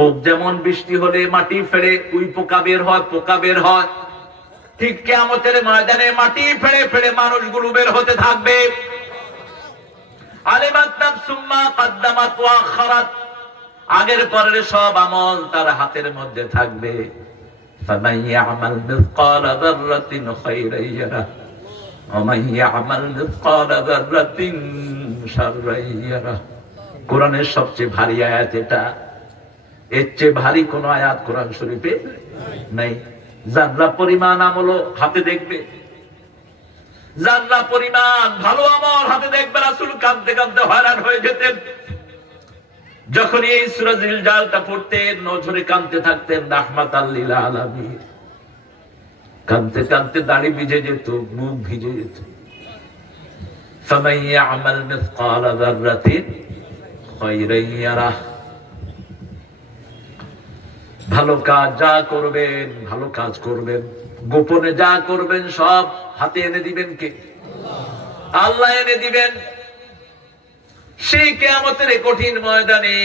পোক যেমন বৃষ্টি হলে মাটি ফেড়ে উই পোকা বের হয়, পোকা বের হয়, ঠিক কিয়ামতের ময়দানে মাটি ফেড়ে ফেড়ে মানুষগুলো বের হতে থাকবে। আলিমাত নাফসুম মা কদ্দামাত ওয়া আখারাত, আগের পরের সব আমল তার হাতের মধ্যে থাকবে। ফামান ইয়ামাল মিসকালা যাররাতিন খায়রান ইয়ারা ওয়া মান ইয়ামাল মিসকালা যাররাতিন শাররান ইয়ারা। কোরআনের সবচেয়ে ভারী আয়াত এটা, এর চেয়ে ভারী কোন আয়াত কোরআন শরীফে নাই। যারা পরিমাণ আমল হাতে দেখবে, যারা পরিমাণ ভালো আমল হাতে দেখবে। রাসূল কাঁদতে কাঁদতে হয়রান হয়ে যেতেন, যখন এই সূরা জিলজালটা পড়তেন নজরে কাঁদতে থাকতেন রাহমাতাল লিল আলামিন। কাঁদতে কাঁদতে দাড়ি ভিজে যেত, মুখ ভিজে যেত। ফামান ইয়ামাল মিসকালা যাররাতিন খায়রান ইয়ারাহ, ভালো কাজ যা করবেন, ভালো কাজ করবেন, গোপনে যা করবেন সব হাতে এনে দিবেন কে? আল্লাহ এনে দিবেন। সেই কিয়ামতের কঠিন ময়দানে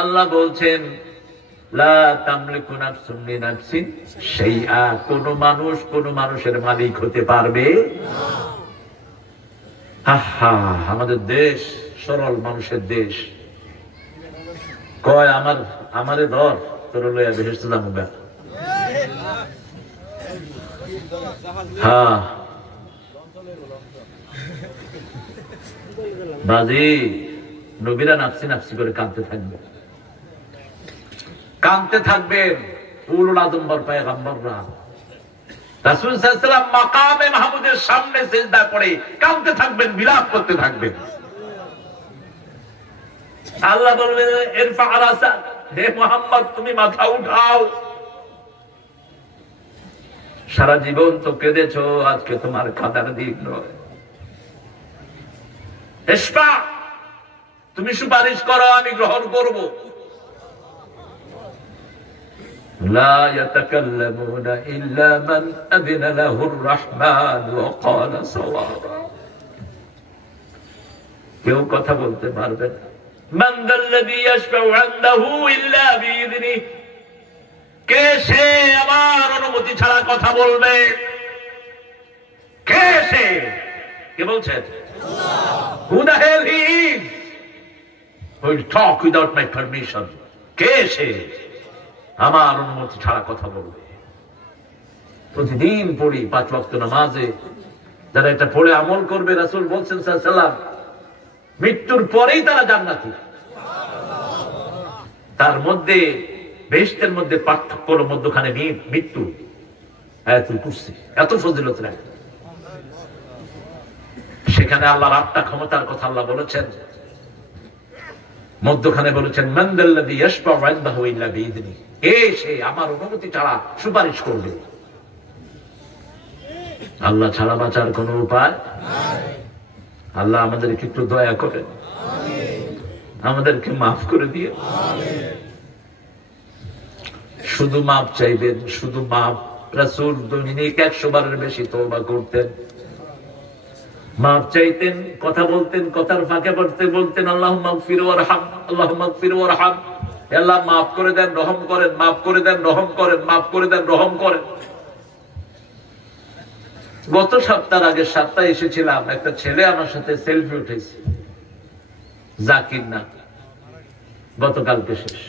আল্লাহ বলছেন লা তামলিকু নাফসুন লিনাফসিন শাইআ, কোন মানুষ কোন মানুষের মালিক হতে পারবে না। আমাদের দেশ সরল মানুষের দেশ। কয় আমারে ধর, তোর লইয়া বেহেশতে যাবো। হ্যাঁ বাজি, নবীরা নাফসি নাফসি করে কাঁদতে থাকবে, কাঁদতে থাকবেন। উলুল আযম পয়গম্বররা রাসূল সাল্লাল্লাহু আলাইহি ওয়াসাল্লাম মাকামে মাহমুদের সামনে সিজদা করে কাঁদতে থাকবেন, বিলাপ করতে থাকবেন। আল্লাহ বলবেন ইরফা রাসা, হে মুহাম্মদ তুমি মাথা উঠাও। সারা জীবন তো কেঁদেছো, আজকে তোমার কাঁদার দিন নয়। ইশফা, তুমি সুপারিশ করো, আমি গ্রহণ করব। লা ইয়াতাকাল্লামুনা ইল্লা মান আযিনা লাহুর রাহমান ওয়া ক্বালা সাওয়াবা, কেউ কথা বলতে পারবে না। মান যাল্লাযী ইয়াশফাউ ইনদাহু ইল্লা বিইযনিহি, কে সে আমার অনুমতি ছাড়া কথা বলবে? কে সে? কে বলছেন? আল্লাহ। Who the hell he is? Who will talk without my permission? কে সে আমার অনুমতি ছাড়া কথা বলবে? প্রতিদিন পড়ি 5 ওয়াক্ত নামাজে, যারা এটা পড়ে আমল করবে, রাসূল বলছেন সাল্লাল্লাহু আলাইহি ওয়াসাল্লাম মৃত্যুর পরেই তারা জান্নাতি। তার মধ্যে বেহেশতের মধ্যে পার্থক্য মধ্যখানে মৃত্যু। আয়াতুল কুরসি এত ফজিলত রাখে, সেখানে আল্লাহর 8টা ক্ষমতার কথা আল্লাহ বলেছেন। মধ্যখানে বলেছেন মান যাল্লাযী ইয়াশফাউ ইনদাহু ইল্লা বিইযনিহি, কে সে আমার অনুমতি ছাড়া সুপারিশ করবে? আল্লাহ ছাড়া বাঁচার কোন উপায় নাই। আল্লাহ আমাদেরকে একটু দয়া করেন, আমাদেরকে মাফ করে দিয়ে। শুধু মাপ চাইবেন, শুধু মাপ। রাসূল দৈনিক 100 বারের বেশি তওবা করতেন, মাপ চাইতেন, কথা বলতেন, কথার ফাঁকে পড়তে বলতেন আল্লাহুম্মা গফির ওয়ারহাম, আল্লাহুম্মা গফির ওয়ারহাম, আল্লাহ মাফ করে দেন, রহম করেন, মাফ করে দেন, রহম করেন, মাফ করে দেন, রহম করেন। গত সপ্তাহের আগের সপ্তাহে এসেছিলাম, একটা ছেলে আমার সাথে সেলফি উঠেছে, জাকির না, গতকালকে শেষ।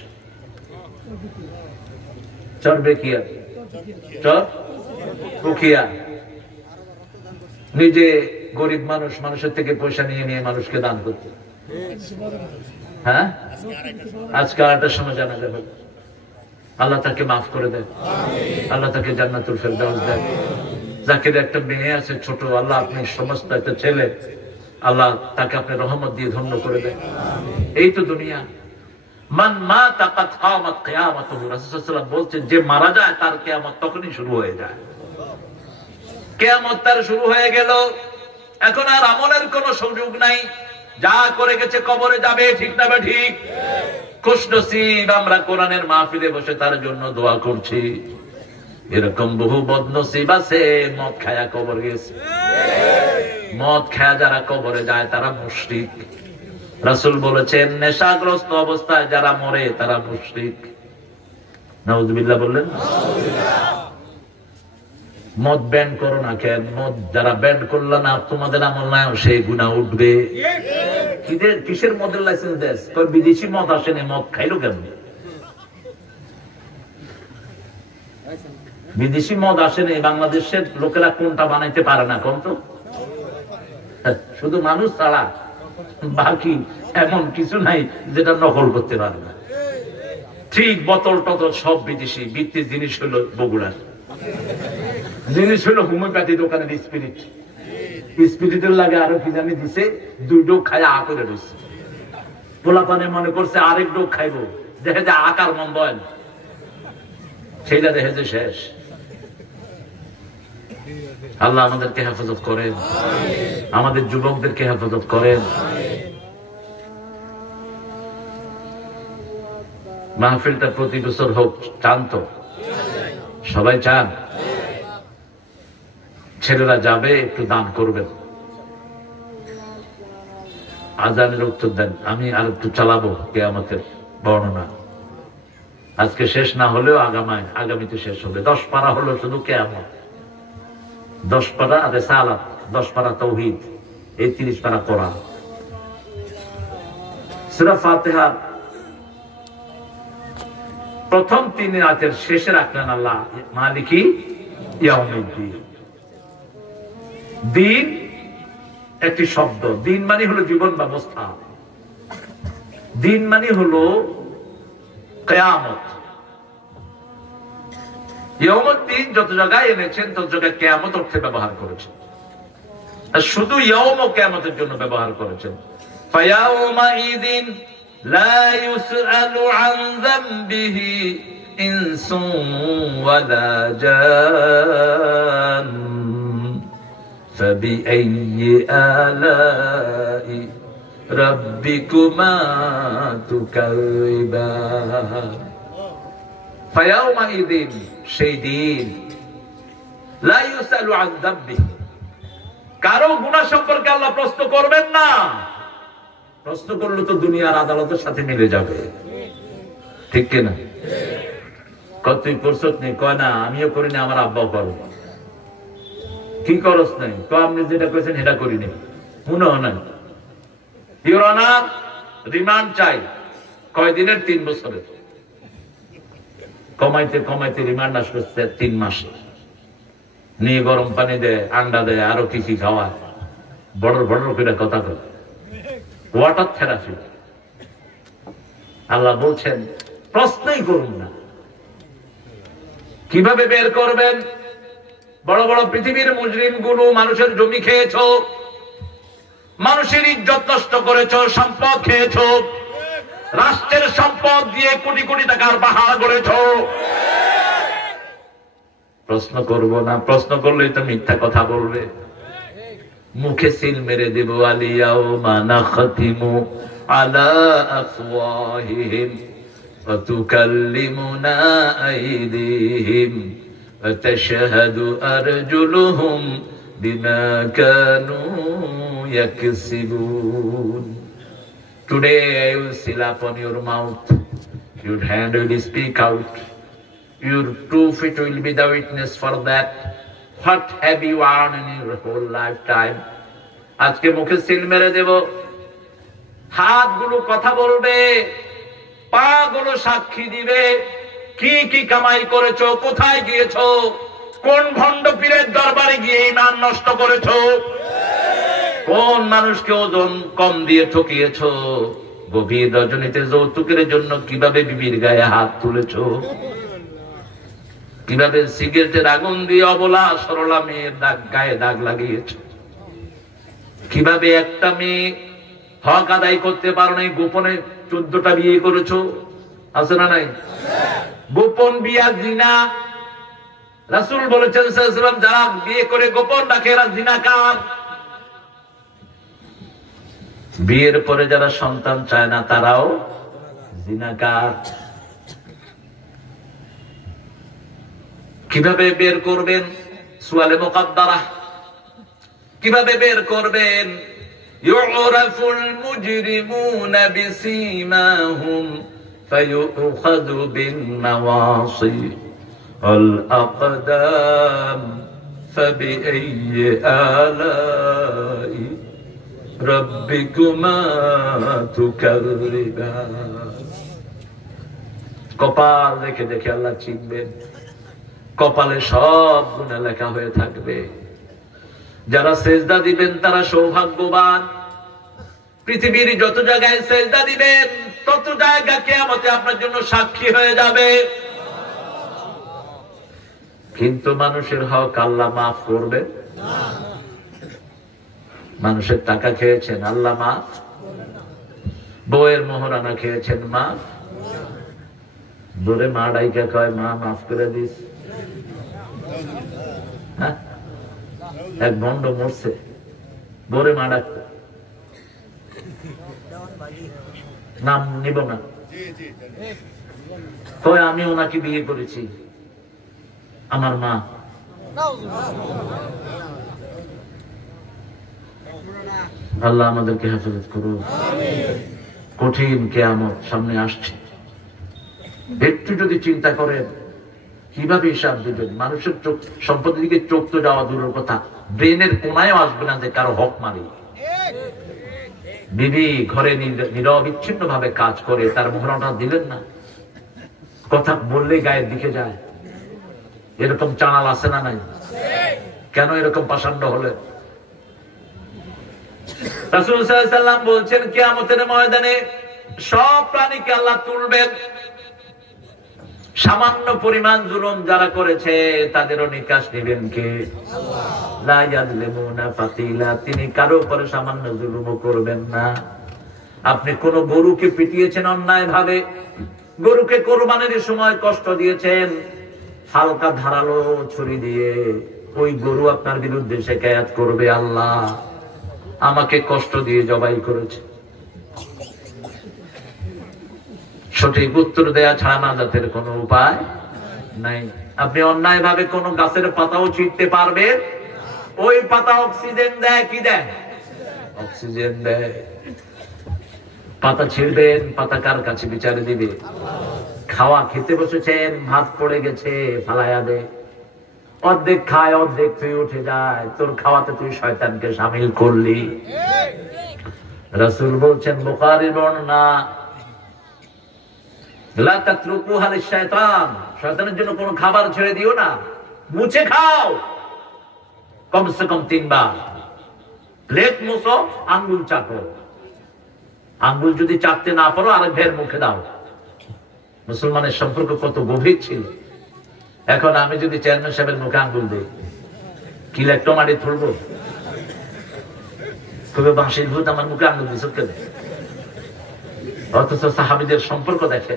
চরবেকিয়া, চরকুকিয়া, নিজে গরিব মানুষ, মানুষের থেকে পয়সা নিয়ে নিয়ে মানুষকে দান করতে। হ্যাঁ, আজকে 8টার সময় জানা যাবে। আল্লাহ তাকে মাফ করে দেন, আল্লাহ তাকে জান্নাতুল ফেরদাউস দেন। জাকির একটা মেয়ে আছে ছোট, আল্লাহ আপনি সমস্ত একটা ছেলে, আল্লাহ তাকে আপনি রহমত দিয়ে ধন্য করে দেন। এই তো দুনিয়া। মান মাতা কাদ কামাত কিয়ামাতুহু, রাসূল সাল্লাল্লাহু আলাইহি ওয়াসাল্লাম বলছেন যে মারা যায় তার কিয়ামত তখনই শুরু হয়ে যায়। কিয়ামত তার শুরু হয়ে গেল, এখন আর আমলের কোনো সুযোগ নাই। যা করে গেছে কবরে যাবে, ঠিক না? ঠিক। খুশনসিব আমরা কোরআনের মাহফিলে বসে তার জন্য দোয়া করছি। এরকম বহু বদনসিব আছে মদ খায়া কবর গেছে। মদ খায়া যারা কবরে যায় তারা মুশরিক। রাসূল বলেছেন নেশাগ্রস্ত অবস্থায় যারা মরে তারা মুশরিক। নাউযুবিল্লাহ বললেন। মদ ব্যান করো না কেন? মদ যারা ব্যান করলো না তোমাদের আমল নাই, সেই গুনাহ উঠবে। কিসের মদের লাইসেন্স দেশ? বিদেশি মদ আসেনি, মদ খাইলো কেন? বিদেশি মদ আসেনি, বাংলাদেশের লোকেরা কোনটা বানাইতে পারে না কোন তো? শুধু মানুষ ছাড়া বাকি এমন কিছু নাই যেটা নকল করতে পারে না। ঠিক বোতল টতল সব বিদেশি। বৃত্তির জিনিস হলো বগুড়ার জিনিস, হলো হোমিওপ্যাথি দোকানের স্পিরিট। স্পিরিটের লাগে আরো কি জানি দিছে, 2 ডোক খায় আ করে রয়েছে। পোলাপানে মনে করছে আরেক ডোক খাইবো, দেখে যে আকার মন্দ হয় না, সেইটা দেখে যে শেষ। আল্লাহ আমাদেরকে হেফাজত করেন, আমাদের যুবকদেরকে হেফাজত করেন। মাহফিলটা প্রতি বছর হোক, চান তো? সবাই চান? ছেলেরা যাবে, একটু দান করবেন। আজানের উত্তর দেন। আমি আর একটু চালাবো কিয়ামতের বর্ণনা। আজকে শেষ না হলেও আগামীতে শেষ হবে। 10 পারা হলো শুধু কিয়ামত, 10 পারা রিসালাত, 10 পারা তাওহীদ, এই 30 পারা কোরআন। সূরা ফাতিহা প্রথম 3 আয়াতের শেষে রাখলেন আল্লাহ মালিকি ইয়াউমিদ্দিন। দিন একটি শব্দ। দিন মানে হলো জীবন ব্যবস্থা, দিন মানে হলো কিয়ামত। ইয়াউমুদ্দিন যত জায়গায় এনেছেন তত জায়গায় কিয়ামত অর্থে ব্যবহার করেছেন, আর শুধু ইয়াউম ও কিয়ামতের জন্য ব্যবহার করেছেন। ফায়াউমাইদিন লা ইউসআলু আন যামবিহি ইনসুন ওয়ালা জান ফাবিআইয়ি আলাই রাব্বিকুমা তুকাযিবান। ফায়াউমাইদিন, সেই দিন, লা ইউসআলু আন যামবিহি, কারো গুনাহ সম্পর্কে আল্লাহ প্রশ্ন করবেন না। প্রশ্ন করলে তো দুনিয়ার আদালতের সাথে মিলে যাবে, ঠিক কিনা? তুই করছত নেই? কয় না, আমিও করিনি, আমার আব্বাও করো। কি করস নাই? আপনি যেটা করেছেন সেটা করিনি, মনে হয় না। ইওর অনার, রিমান্ড চাই। কয়দিনের? 3 বছরের। কমাইতে কমাইতে রিমান্ড আসলো 3 মাসে। নিয়ে গরম পানি দেয়, আন্ডা দেয়, আরো কি কি খাওয়ায়, বড় বড় করে কথা বলে, ওয়াটার থেরাপি। আল্লাহ বলছেন প্রশ্নই করুন না। কিভাবে বের করবেন? বড় বড় পৃথিবীর মুজরিম গুলো মানুষের জমি খেয়েছ, মানুষের ইজ্জত নষ্ট করেছ, সম্পদ খেয়েছ, রাষ্ট্রের সম্পদ দিয়ে কোটি কোটি টাকার পাহাড় গড়েছ। প্রশ্ন করব না, প্রশ্ন করলেই তো মিথ্যা কথা বলবে। মুখে সিল মেরে দেব। আলিয়াউমা নাখতিমু আলা আফওয়াহিহিম ওয়া তুকাল্লিমুনা আইদিহিম ওয়া তাশহাদু আরজুলুহুম বিমা Kanu ইয়াকসিবুন। Today I will seal upon your mouth, your hand will speak out, your 2 feet will be the witness for that. What have you earned in your whole lifetime? আজকে মুখে সিল মেরে দেব। হাতগুলো কথা বলবে, পা গুলো সাক্ষী দিবে। কি কি কামাই করেছো, কোথায় গিয়েছো, কোন ভণ্ড পীরের দরবারে গিয়ে ঈমান নষ্ট করেছো, কোন মানুষকে ওজন কম দিয়ে ঠকিয়েছো, গভীর রজনীতে যৌতুকের জন্য কিভাবে বিবির গায়ে হাত তুলেছো, কিভাবে সিগারেটের আগুন দিয়ে অবলা সরলা মেয়ের গায়ে দাগ লাগিয়েছো, কিভাবে একটা মেয়ে হক আদায় করতে পারো নাই, গোপনে 14টা বিয়ে করেছো। আছে না নাই? গোপন বিয়া জিনা। রাসূল বলেছেন সাল্লাল্লাহু আলাইহি ওয়াসাল্লাম, যারা বিয়ে করে গোপন রাখে এরা জিনাকার। বিয়ের পরে যারা সন্তান চায় না তারাও জিনাকার। কিভাবে বের করবেন? সুয়ালে মুকাদ্দারা। কিভাবে বের করবেন? ইউরাফুল মুজরিমুনা বিসীমাহুম فيؤخذ بالنواصي والأقدام فبأي آلاء ربكما تكذبان। কপাল দেখে দেখে আল্লাহ চিনবেন, কপালে সব গুনাহ লেখা হয়ে থাকবে। যারা সেজদা দিবেন তারা সৌভাগ্যবান। পৃথিবীর যত জায়গায় সেজদা দিবেন তত জায়গা কিয়ামতে আপনার জন্য সাক্ষী হয়ে যাবে। কিন্তু মানুষের হক আল্লাহ মাফ করবে না। মানুষের টাকা খেয়েছেন, আল্লাহ মাফ। বউয়ের মোহরানা খেয়েছেন, মাফ। দূরে মা ডাইকা কয়, মা মাফ করে দিস। হ্যাঁ, এক বন্ড মরছে, বউরে মা ডাকতে, নাম নিব না, কয় আমি ওনাকে বিয়ে করেছি, আমার মা। আল্লাহ আমাদেরকে হেফাজত করুন। কঠিন কিয়ামত সামনে আসছে, একটু যদি চিন্তা করেন কিভাবে হিসাব দিবেন। মানুষের চোখ সম্পদের দিকে চোখ তো যাওয়া দূরের কথা, ব্রেনের কোনায় আসবে না যে কারো হক মারি। বিবি ঘরে নিরবিচ্ছিন্ন ভাবে কাজ করে, তার মোহরানা দিলেন না, কথা বললে গায়ের দিকে যায়। এরকম চানাল আছে না নাই? কেন এরকম পাষাণ্ড হলেন? রাসূল সাল্লাল্লাহু আলাইহি ওয়াসাল্লাম বলছেন কিয়ামতের ময়দানে সব প্রাণীকে আল্লাহ তুলবেন। সামান্য পরিমাণ জুলুম যারা করেছে তাদেরও নিকাশ নেবেন কে? আল্লাহ। লা ইয়াযলিমুনা ফাতিলা, তিনি কারো উপরে সামান্য জুলুমও করবেন না। আপনি কোন গরুকে পিটিয়েছেন অন্যায় ভাবে, গরুকে কোরবানির সময় কষ্ট দিয়েছেন হালকা ধারালো ছুরি দিয়ে, ওই গরু আপনার বিরুদ্ধে শিকায়াত করবে, আল্লাহ আমাকে কষ্ট দিয়ে জবাই করেছে। সঠিক উত্তর দেয়া ছাড়া নাজাতের কোন উপায় নাই। আপনি অন্যায় ভাবে কোন গাছের পাতাও ছিঁড়তে পারবেন, ওই পাতা অক্সিজেন দেয়, কি দেয়? অক্সিজেন দেয়। পাতা ছিঁড়বেন, পাতা কার কাছে বিচারে দিবে? খাওয়া খেতে বসেছেন, ভাত পড়ে গেছে, ফালাইয়া দে। অর্ধেক খায়, অর্ধেক তুই উঠে যায়, তোর খাওয়াতে তুই শয়তানকে শামিল করলি। রাসূল বলছেন বুখারীর বর্ণনা, লা তাতরুকুহা লিশ-শায়তান, শয়তানের জন্য কোনো খাবার ছেড়ে দিও না, মুছে খাও কমসে কম 3 বার। প্লেট মুছো, আঙ্গুল চাটো, আঙ্গুল যদি চাটতে না পারো আরেক ভাইয়ের মুখে দাও। মুসলমানের সম্পর্ক কত গভীর ছিল। এখন আমি যদি চেয়ারম্যান সাহেবের মুখে আঙ্গুল দিই, কি লেকটোমারি তুলবো? তবে বাঁশির ভূত আমার মুখে আঙ্গুল দিছ কেন? অথচ সাহাবীদের সম্পর্ক দেখে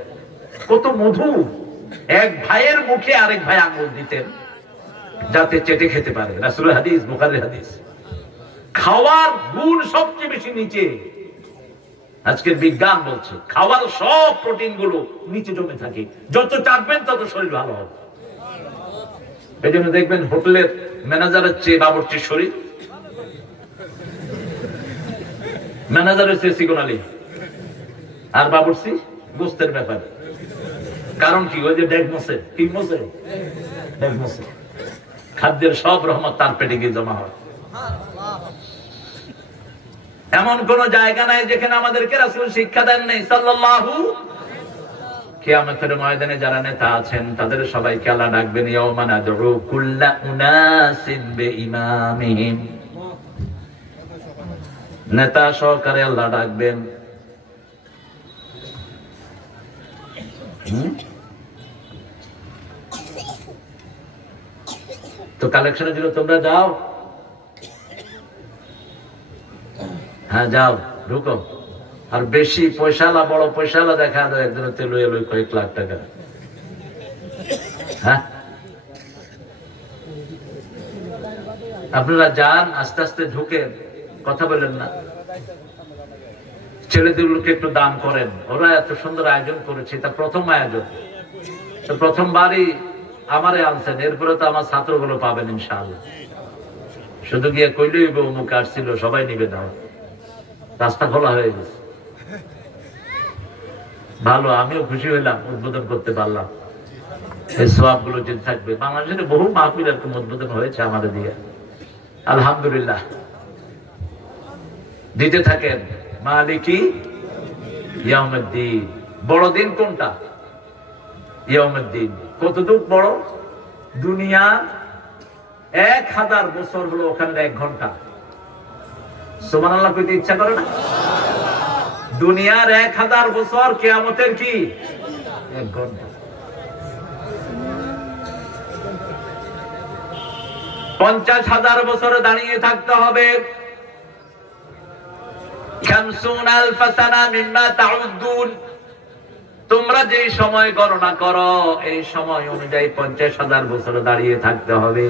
কত মধু। এক ভাইয়ের মুখে আরেক ভাই আঙ্গুল দিতেন যাতে চেটে খেতে পারে। রাসূলের হাদিস, বুখারীর হাদিস। খাওয়ার গুণ সবচেয়ে বেশি নিচে। আজকের বিজ্ঞান বলছে খাওয়ার সব প্রোটিন গুলো নিচে জমে থাকে, যত চাটবেন তত শরীর ভালো হবে। এই জন্য দেখবেন হোটেলের ম্যানেজারের চেয়ে বাবুর্চির শরীর, ম্যানেজারের চেয়ে সিগনালি, আর বাবুর্চি গোস্তের ব্যাপার। কারণ কি? ওই যে ডেগমোসে, কি মোসে, ডেগমোসে খাদ্যের সব রহমত তার পেটে গিয়ে জমা হয়। এমন কোন জায়গা নাই যেখানে আমাদেরকে রাসূল শিক্ষা দেন নাই সাল্লাল্লাহু। কিয়ামতের ময়দানে যারা নেতা আছেন তাদের সবাইকে আল্লাহ ডাকবেন, ইয়াউমা নাদউ কুল্লা উনাসিন বিইমামিহিম। নেতা সহকারে আল্লাহ ডাকবেন। তো কালেকশনের জন্য তোমরা যাও, হ্যাঁ যাও, ঢুকো। আর বেশি পয়সালা, বড় পয়সালা দেখা যায় একদিনের তেল এলো কয়েক লাখ টাকা। হ্যাঁ, আপনারা যান, আস্তে আস্তে ঢুকেন, কথা বলেন না। ছেলেদেরকে একটু দাম করেন, ওরা এত সুন্দর আয়োজন করেছে, এটা প্রথম আয়োজন, তো প্রথমবারই আমারে আনছেন, এরপরে তো আমার ছাত্রগুলো পাবেন ইনশাআল্লাহ। শুধু গিয়ে কইলেই মুখ আসছিল, সবাই নিবে দাও, রাস্তা খোলা হয়ে গেছে। ভালো, আমিও খুশি হইলাম, উদ্বোধন করতে পারলাম। এই সওয়াব গুলো যে থাকবে। বাংলাদেশে বহু মাহফিল এরকম উদ্বোধন হয়েছে আমাদের দিয়ে, আলহামদুলিল্লাহ। দিতে থাকেন। মালিকি ইয়াউমিদ্দিন, বড় দিন কোনটা? ইয়াউমিদ্দিন। কতটুক বড়? দুনিয়া 1000 বছর হলো ওখানে 1 ঘন্টা। সুবহানাল্লাহ কইতে ইচ্ছা করে না? দুনিয়ার 1000 বছর, কিয়ামতের কি 1 ঘন্টা। 50,000 বছরে দাঁড়িয়ে থাকতে হবে। 50,000 সানা মিম্মা তাউদ্দুন, তোমরা যে সময় গণনা করো এই সময় অনুযায়ী 50,000 বছরে দাঁড়িয়ে থাকতে হবে।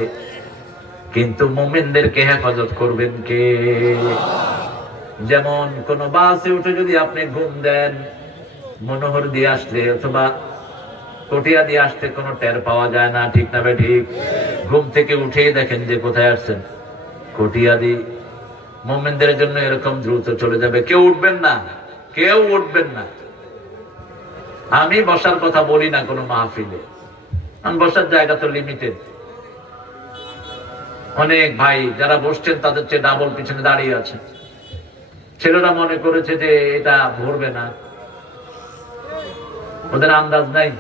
কিন্তু মুমিনদেরকে হেফাজত করবেন কে? যেমন কোন বাসে উঠে যদি আপনি ঘুম দেন, মনোহর দিয়ে আসলে অথবা কটিয়া দিয়ে আসতে কোনো টের পাওয়া যায় না, ঠিক না ঠিক? ঘুম থেকে উঠেই দেখেন যে কোথায় আসছেন, কটিয়া দিয়ে। মুমিনদের জন্য এরকম দ্রুত চলে যাবে। কেউ উঠবেন না, কেউ উঠবেন না। আমি বসার কথা বলি না কোনো মাহফিলে, কারণ বসার জায়গা তো লিমিটেড। অনেক ভাই যারা বসছেন তাদের চেয়ে ডাবল পিছনে দাঁড়িয়ে আছে। ছেলেরা মনে করেছে যে এটা ভরবে না, ওদের আন্দাজ নাই।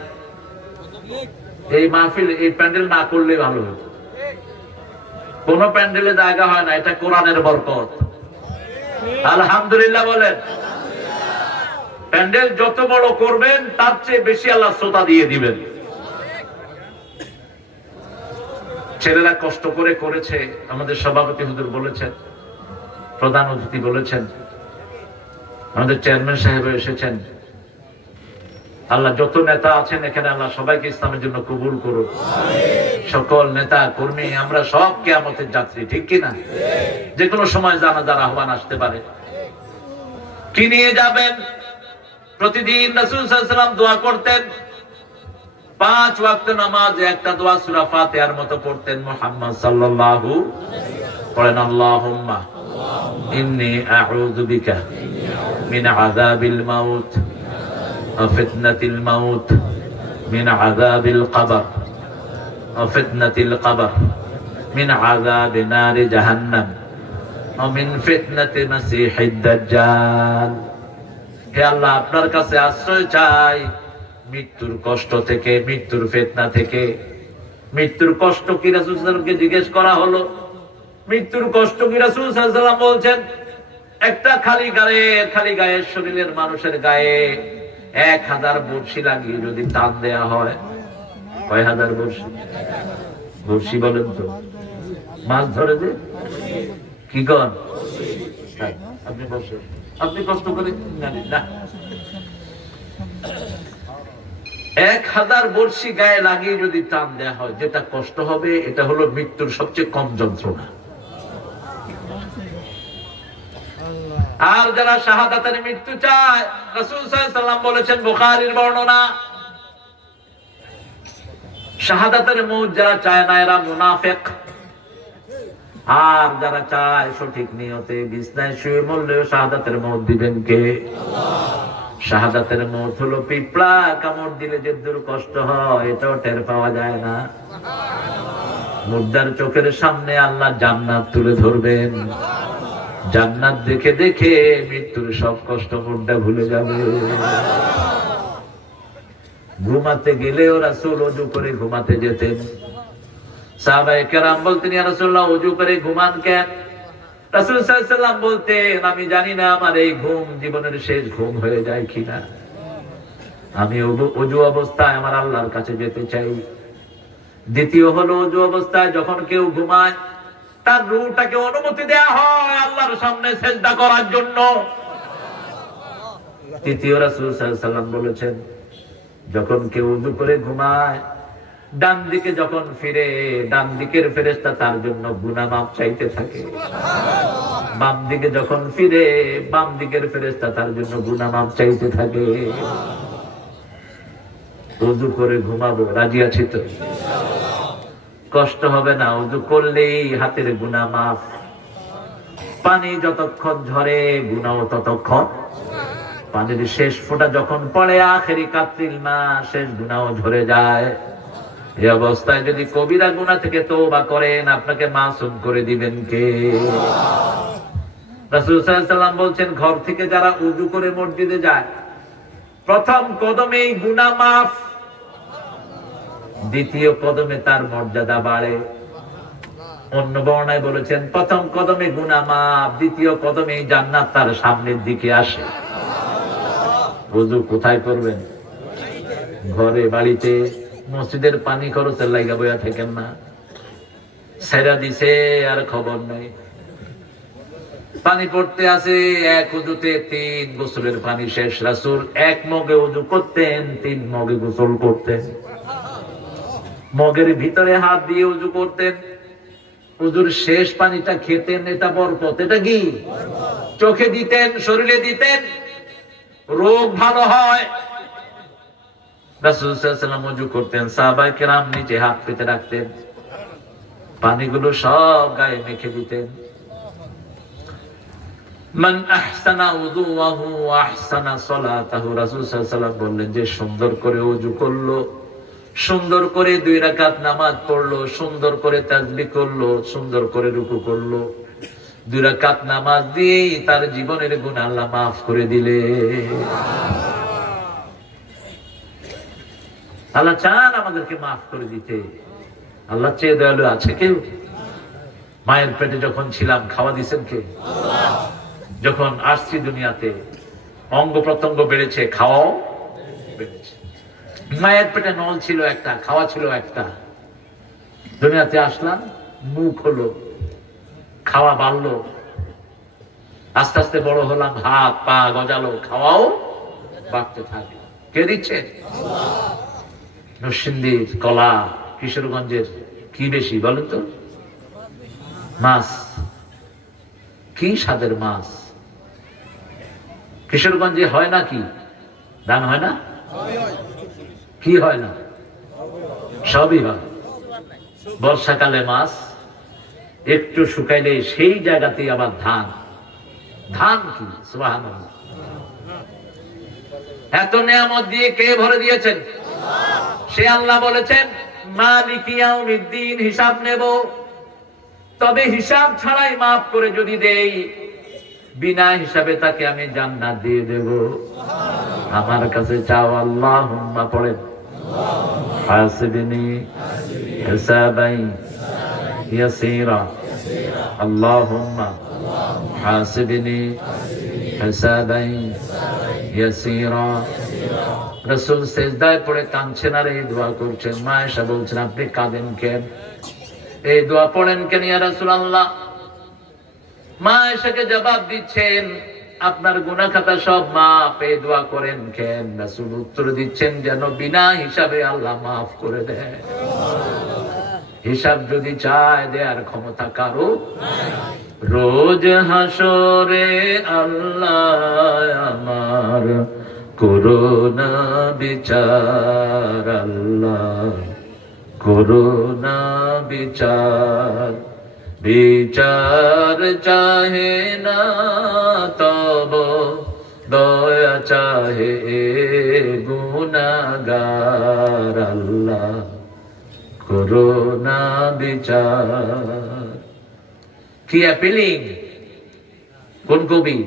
এই মাহফিল, এই প্যান্ডেল না করলে ভালো হতো। কোন প্যান্ডেলে জায়গা হয় না, এটা কোরআনের বরকত। আলহামদুলিল্লাহ বলেন। প্যান্ডেল যত বড় করবেন তার চেয়ে বেশি আল্লাহ শ্রোতা দিয়ে দিবেন। ছেলেরা কষ্ট করে করেছে, আমাদের সভাপতি হুজুর বলেছেন, প্রধান অতিথি বলেছেন, আমাদের চেয়ারম্যান সাহেব এসেছেন। আল্লাহ যত নেতা আছেন এখানে আল্লাহ সবাইকে ইসলামের জন্য কবুল করুন। সকল নেতা কর্মী আমরা সব কিয়ামতের যাত্রী, ঠিক কিনা? যে কোনো সময় জানাজার আহ্বান আসতে পারে। কি নিয়ে যাবেন? প্রতিদিন রাসূল সাল্লাল্লাহু আলাইহি ওয়াসাল্লাম দোয়া করতেন। 5 ওয়াক্ত নামাজে একটা দোয়া সূরা ফাতিহার মতো পড়তেন। মুহাম্মদ সাল্লাল্লাহু পড়েন, আল্লাহুম্মা ইন্নী আউযু বিকা মিন আযাবিল মাউত ওয়া ফিতনাতিল মাউত, মিন আযাবিল কবর ওয়া ফিতনাতিল কবর, মিন আযাবি নারি জাহান্নাম ওয়া মিন ফিতনাতি মাসিহিদ দাজ্জাল। হে আল্লাহ, আপনার কাছে আশ্রয় চাই মৃত্যুর কষ্ট থেকে, মৃত্যুর ফিতনা থেকে। মৃত্যুর কষ্ট কি? রাসূল সাল্লাল্লাহু আলাইহি ওয়াসাল্লামকে জিজ্ঞেস করা হলো, মৃত্যুর কষ্ট কি? রাসূল সাল্লাল্লাহু আলাইহি ওয়াসাল্লাম বলছেন, একটা খালি গায়ের শরীরের মানুষের গায়ে 1000 বর্ষি লাগিয়ে যদি টান দেয়া হয়, কয় হাজার বর্ষি? বর্ষি বলেন তো, মাছ ধরে যে কি কন? আপনি বসেন, আপনি কষ্ট করে জানেন না। 1000 বর্ষি গায়ে লাগিয়ে যদি টান দেয়া হয়, যেটা কষ্ট হবে এটা হলো মৃত্যুর সবচেয়ে কম যন্ত্রণা। আর যারা শাহাদাতের মৃত্যু চায়, রাসূল সাল্লাল্লাহু আলাইহি ওয়াসাল্লাম বলেছেন, বুখারীর বর্ণনা, শাহাদাতের মউত যারা চায় না এরা মুনাফিক। আর যারা চায় সঠিক নিয়তে বিছনায় শুয়ে মরলেও শাহাদাতের মউত দিবেন কে? আল্লাহ। শাহাদাতের মউত হলো পিঁপড়া কামড় দিলে যে দূর কষ্ট হয় এটাও টের পাওয়া যায় না। মুর্দার চোখের সামনে আল্লাহ জান্নাত তুলে ধরবেন। জান্নাত দেখে দেখে মৃত্যুর সব কষ্ট মুর্দা ভুলে যাবে। ঘুমাতে গেলেও রাসূল ওযু করে ঘুমাতে যেতেন। সাহাবায়ে কেরাম বলতেন, ইয়া রাসূলুল্লাহ, ওযু করে ঘুমান কেন? রাসূল সাল্লাল্লাহু আলাইহি ওয়াসাল্লাম বলতেন, আমি জানি না আমার এই ঘুম জীবনের শেষ ঘুম হয়ে যায় কিনা। আমি ওযু অবস্থায় আমার আল্লাহর কাছে যেতে চাই। দ্বিতীয় হলো ওযু অবস্থায় যখন কেউ ঘুমায় তার রূহটাকে অনুমতি দেয়া হয় আল্লাহর সামনে সিজদা করার জন্য। তৃতীয় রাসূল সাল্লাল্লাহু আলাইহি ওয়াসাল্লাম বলেছেন, যখন কেউ ওযু করে ঘুমায় ডান দিকে যখন ফিরে, ডান দিকের ফেরেশতা তার জন্য গুনাহ মাফ চাইতে থাকে। বাম দিকে যখন ফিরে, বাম দিকের ফেরেশতা তার জন্য গুনাহ মাফ চাইতে থাকে। ওযু করে ঘুমাবো, রাজি আছি তো? কষ্ট হবে না, ওযু করলেই হাতের গুনাহ মাফ। পানি যতক্ষণ ঝরে গুনাহও ততক্ষণ পানির শেষ ফোঁটা যখন পড়ে, আখেরি কাতরিল মা, শেষ গুনাহও ঝরে যায়। এই অবস্থায় যদি কবিরা গুনাহ থেকে তওবা করেন, আপনাকে মাসুম করে দিবেন কে? রাসূল সাল্লাল্লাহু আলাইহি ওয়াসাল্লাম বলছেন, ঘর থেকে যারা ওযু করে মসজিদে যায়, প্রথম কদমেই গুনাহ মাফ, দ্বিতীয় কদমে তার মর্যাদা বাড়ে। অন্য বর্ণায় বলেছেন, প্রথম কদমে গুনাহ মাফ, দ্বিতীয় কদমে জান্নাত তার সামনের দিকে আসে। ওযু কোথায় করবেন? ঘরে, বাড়িতে। মসজিদের পানি খরচের লাগা বইয়া থাকেন না, ছেড়া দিছে আর খবর নাই। পানি পড়তে আছে, এক ওযুতে 3 গোসলের পানি শেষ। রাসূল 1 মগে ওযু করতেন, 3 মগে গোসল করতেন। মগের ভিতরে হাত দিয়ে ওযু করতেন, ওযুর শেষ পানিটা খেতেন। এটা বরকত। এটা কি? চোখে দিতেন, শরীরে দিতেন, রোগ ভালো হয়। রাসূল সাল্লাল্লাহু আলাইহি ওয়াসাল্লাম ওযু করতেন, সাহাবায়ে কেরাম নিচে হাত পেতে রাখতেন, পানিগুলো সব গায়ে মেখে দিতেন। মান আহসানা উযুহু ওয়া আহসানা সালাতাহু, রাসূল সাল্লাল্লাহু আলাইহি ওয়াসাল্লাম বললেন, যে সুন্দর করে ওযু করলো, সুন্দর করে 2 রাকাত নামাজ পড়লো, সুন্দর করে তাসবিহ করলো, সুন্দর করে রুকু করলো, 2 রাকাত নামাজ দিয়ে তার জীবনের গুনাহ আল্লাহ মাফ করে দিলে। আল্লাহ চান আমাদেরকে মাফ করে দিতে। আল্লাহ চেয়ে দয়ালু আছে কেউ? মায়ের পেটে যখন ছিলাম খাওয়া দিয়েছেন কে? যখন আসছি দুনিয়াতে অঙ্গ প্রত্যঙ্গ বেড়েছে, খাওয়াও বেড়েছে। মায়ের পেটে নল ছিল একটা, খাওয়া ছিল একটা। দুনিয়াতে আসলাম, মুখ হলো, খাওয়া বাড়লো, আস্তে আস্তে বড় হলাম, হাত পা গজালো, খাওয়াও বাড়তে থাকে। কে দিচ্ছে? নরসিংদীর কলা, কিশোরগঞ্জের কি বেশি বলেন তো? মাছ। কি স্বাদের মাছ! কিশোরগঞ্জে হয় না কি ধান? হয় না? কি হয় না? সবই হয়। বর্ষাকালে মাছ, একটু শুকাইলে সেই জায়গাতেই আবার ধান। ধান কি! সুবহানাল্লাহ। এত নিয়ামত দিয়ে কে ভরে দিয়েছেন? সে আল্লাহ বলেছেন, মালিক ইয়াউমিদ্দিন, হিসাব নেব, তবে হিসাব ছাড়াই মাফ করে যদি দেই, বিনা হিসাবে তাকে আমি জান্নাত দিয়ে দেব। আমার কাছে চাও, আল্লাহুম্মা পড়েন, হাসিবনি হিসাবাই ইয়াসীরা, আল্লাহুম্মা হাসিবনি হিসাবাই ইয়াসীরা। রাসূল সিজদায় পড়ে কাঁদছেন আর এই দোয়া করছেন। মা আয়েশা বলছেন, আপনি কাঁদেন কেন? এই দোয়া পড়েন কেন ইয়া রাসূলুল্লাহ? মা আয়েশাকে জবাব দিচ্ছেন, আপনার গুনাহ খাতা সব মাফ, এই দোয়া করেন কেন? রাসূল উত্তর দিচ্ছেন, যেন বিনা হিসাবে আল্লাহ মাফ করে দেয়। হিসাব যদি চায়, দেয়ার ক্ষমতা কারো নাই। রোজ হাসরে আল্লাহ আমার করুণা বিচার, আল্লাহ করুণা বিচার। বিচার চাহে না তব দয়া চাহে গুনাহগার, আল্লাহ করুণা বিচার। কি অ্যাপিলিং! কোন কবি?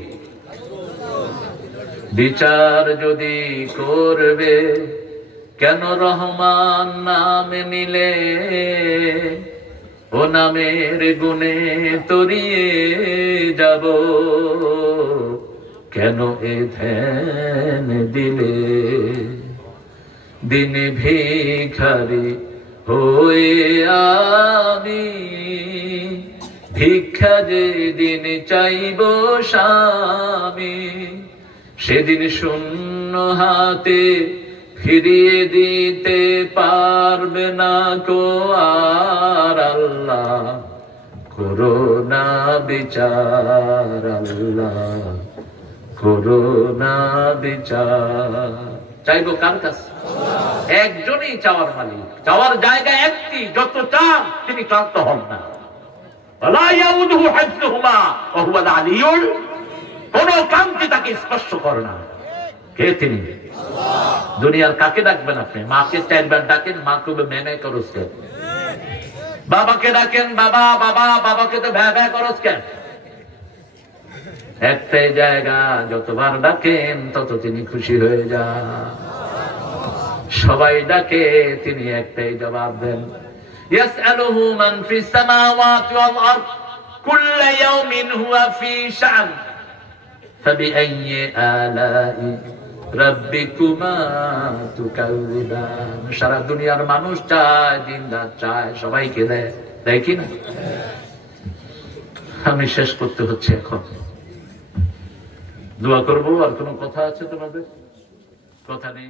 বিচার যদি করবে, কেন রহমান নাম নিলে, ও নামের গুণে তরিয়ে যাব, কেন এ ধ্যান দিলে? দিন ভিখারি হয়ে আমি, ভিক্ষা যেদিন চাইব স্বামী, সেদিন শূন্য হাতে ফিরিয়ে দিতে পারবে না কো আর, আল্লাহ করুণা বিচার, আল্লাহ করুণা বিচার। চাইবো কার কাছে? একজনই চাওয়ার মালিক, চাওয়ার জায়গা একটি, যত চান তিনি ক্লান্ত হন না। কোন ক্লান্তি তাকে স্পর্শ করে না। কে তিনি? দুনিয়ার কাকে ডাকবেন আপনি? মাকে 4 বার ডাকেন, মা খুব মেনে করস কেন? বাবাকে ডাকেন বাবা বাবা, বাবাকে তো ভ্যা ভ্যা করস কেন? একটাই জায়গা, যতবার ডাকেন তত তিনি খুশি হয়ে যান। সবাই ডাকে, তিনি একটাই জবাব দেন, ইয়াসআলুহু মান ফিস সামাওয়াতি ওয়াল আরদ কুল্লু ইয়াওমিন হুয়া ফি শা'n ফাবিআইয়ি আলাই রাব্বিকুমা তুকাযিবান। সারা দুনিয়ার মানুষ চায়, দিন রাত চায়, সবাইকে দেয়, দেয় কি না? আমি শেষ করতে হচ্ছে এখন, দোয়া করবো। আর কোনো কথা আছে তোমাদের? কথা নেই?